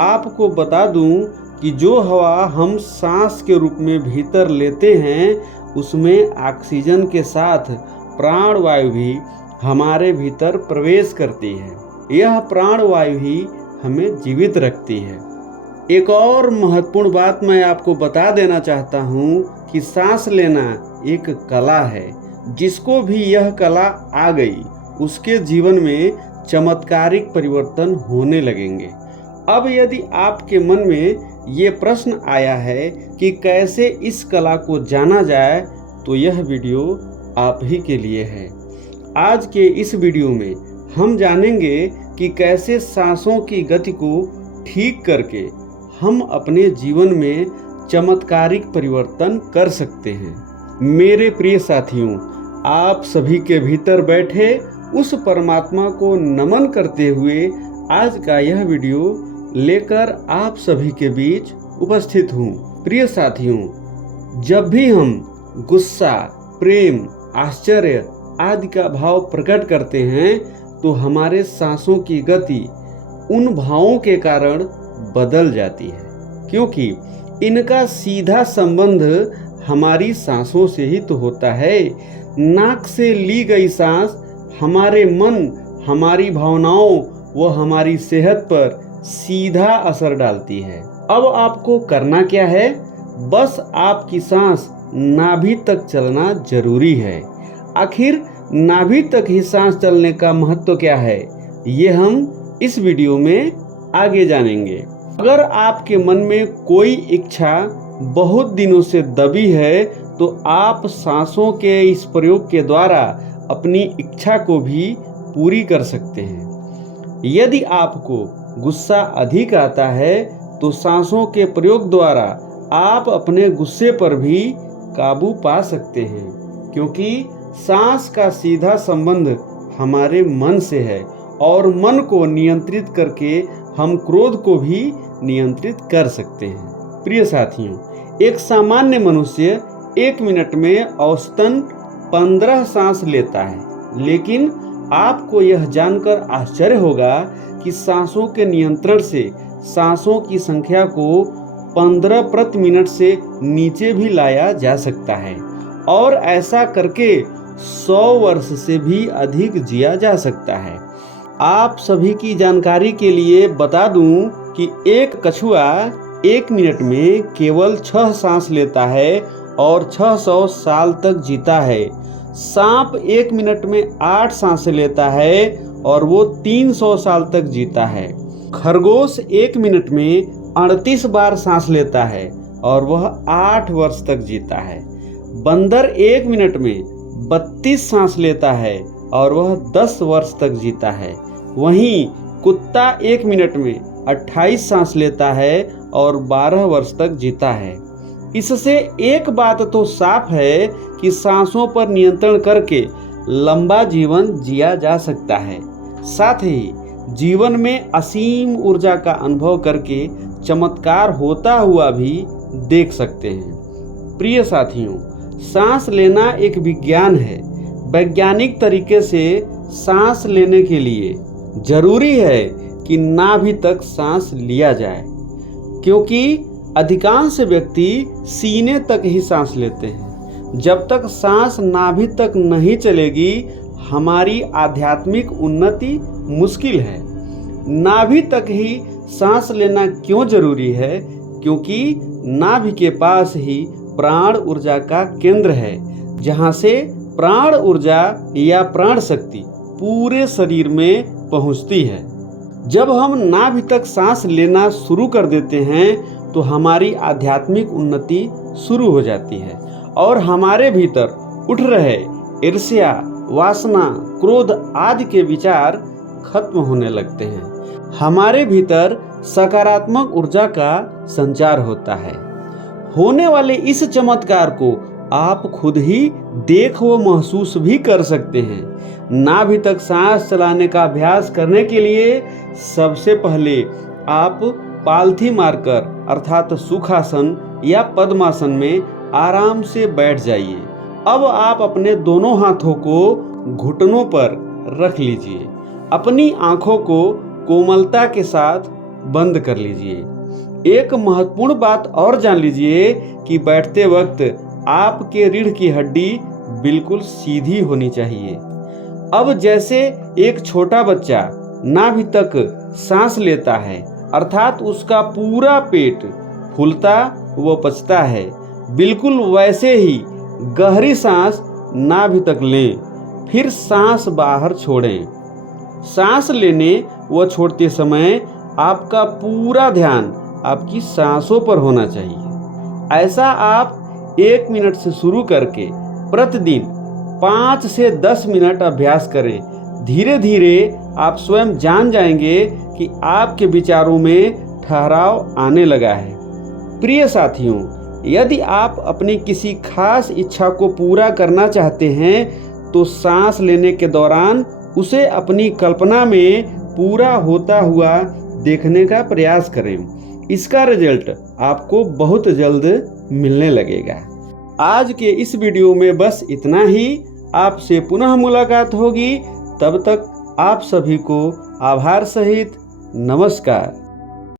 आपको बता दूं कि जो हवा हम सांस के रूप में भीतर लेते हैं उसमें ऑक्सीजन के साथ प्राणवायु भी हमारे भीतर प्रवेश करती है। यह प्राणवायु ही हमें जीवित रखती है। एक और महत्वपूर्ण बात मैं आपको बता देना चाहता हूँ कि सांस लेना एक कला है। जिसको भी यह कला आ गई उसके जीवन में चमत्कारिक परिवर्तन होने लगेंगे। अब यदि आपके मन में ये प्रश्न आया है कि कैसे इस कला को जाना जाए, तो यह वीडियो आप ही के लिए है। आज के इस वीडियो में हम जानेंगे कि कैसे सांसों की गति को ठीक करके हम अपने जीवन में चमत्कारिक परिवर्तन कर सकते हैं। मेरे प्रिय साथियों, आप सभी के भीतर बैठे उस परमात्मा को नमन करते हुए आज का यह वीडियो लेकर आप सभी के बीच उपस्थित हूँ। प्रिय साथियों, जब भी हम गुस्सा, प्रेम, आश्चर्य आदि का भाव प्रकट करते हैं तो हमारे सांसों की गति उन भावों के कारण बदल जाती है, क्योंकि इनका सीधा संबंध हमारी सांसों से ही तो होता है। नाक से ली गई सांस हमारे मन, हमारी भावनाओं व हमारी सेहत पर सीधा असर डालती है। अब आपको करना क्या है? बस आपकी सांस नाभि तक चलना जरूरी है। आखिर नाभि तक ही सांस चलने का महत्व क्या है, ये हम इस वीडियो में आगे जानेंगे। अगर आपके मन में कोई इच्छा बहुत दिनों से दबी है तो आप सांसों के इस प्रयोग के द्वारा अपनी इच्छा को भी पूरी कर सकते हैं। यदि आपको गुस्सा अधिक आता है तो सांसों के प्रयोग द्वारा आप अपने गुस्से पर भी काबू पा सकते हैं, क्योंकि सांस का सीधा संबंध हमारे मन से है और मन को नियंत्रित करके हम क्रोध को भी नियंत्रित कर सकते हैं। प्रिय साथियों, एक सामान्य मनुष्य 1 मिनट में औसतन 15 सांस लेता है, लेकिन आपको यह जानकर आश्चर्य होगा कि सांसों के नियंत्रण से सांसों की संख्या को 15 प्रति मिनट से नीचे भी लाया जा सकता है और ऐसा करके 100 वर्ष से भी अधिक जिया जा सकता है। आप सभी की जानकारी के लिए बता दूं कि एक कछुआ 1 मिनट में केवल 6 सांस लेता है और 600 साल तक जीता है। सांप 1 मिनट में 8 सांसें लेता है और वो 300 साल तक जीता है। खरगोश 1 मिनट में 38 बार सांस लेता है और वह 8 वर्ष तक जीता है। बंदर 1 मिनट में 32 सांस लेता है और वह 10 वर्ष तक जीता है। वहीं कुत्ता 1 मिनट में 28 सांस लेता है और 12 वर्ष तक जीता है। इससे एक बात तो साफ है कि सांसों पर नियंत्रण करके लंबा जीवन जिया जा सकता है। साथ ही जीवन में असीम ऊर्जा का अनुभव करके चमत्कार होता हुआ भी देख सकते हैं। प्रिय साथियों, सांस लेना एक विज्ञान है। वैज्ञानिक तरीके से सांस लेने के लिए जरूरी है कि नाभि तक सांस लिया जाए, क्योंकि अधिकांश व्यक्ति सीने तक ही सांस लेते हैं। जब तक सांस नाभि तक नहीं चलेगी हमारी आध्यात्मिक उन्नति मुश्किल है। नाभि तक ही सांस लेना क्यों जरूरी है? क्योंकि नाभि के पास ही प्राण ऊर्जा का केंद्र है, जहां से प्राण ऊर्जा या प्राण शक्ति पूरे शरीर में पहुंचती है। जब हम नाभि तक सांस लेना शुरू कर देते हैं तो हमारी आध्यात्मिक उन्नति शुरू हो जाती है और हमारे भीतर उठ रहे ईर्ष्या, वासना, क्रोध आदि के विचार खत्म होने लगते हैं। हमारे भीतर सकारात्मक ऊर्जा का संचार होता है। होने वाले इस चमत्कार को आप खुद ही देख व महसूस भी कर सकते हैं। नाभि तक सांस चलाने का अभ्यास करने के लिए सबसे पहले आप पालथी मारकर अर्थात सुखासन या पद्मासन में आराम से बैठ जाइए। अब आप अपने दोनों हाथों को घुटनों पर रख लीजिए। अपनी आंखों को कोमलता के साथ बंद कर लीजिए। एक महत्वपूर्ण बात और जान लीजिए कि बैठते वक्त आपके रीढ़ की हड्डी बिल्कुल सीधी होनी चाहिए। अब जैसे एक छोटा बच्चा नाभि तक सांस लेता है, अर्थात उसका पूरा पेट फूलता व पचता है, बिल्कुल वैसे ही गहरी सांस नाभि तक लें, फिर सांस बाहर छोड़ें। सांस लेने व छोड़ते समय आपका पूरा ध्यान आपकी सांसों पर होना चाहिए। ऐसा आप 1 मिनट से शुरू करके प्रतिदिन 5 से 10 मिनट अभ्यास करें। धीरे धीरे आप स्वयं जान जाएंगे कि आपके विचारों में ठहराव आने लगा है। प्रिय साथियों, यदि आप अपनी किसी खास इच्छा को पूरा करना चाहते हैं तो सांस लेने के दौरान उसे अपनी कल्पना में पूरा होता हुआ देखने का प्रयास करें। इसका रिजल्ट आपको बहुत जल्द मिलने लगेगा। आज के इस वीडियो में बस इतना ही। आपसे पुनः मुलाकात होगी। तब तक आप सभी को आभार सहित नमस्कार।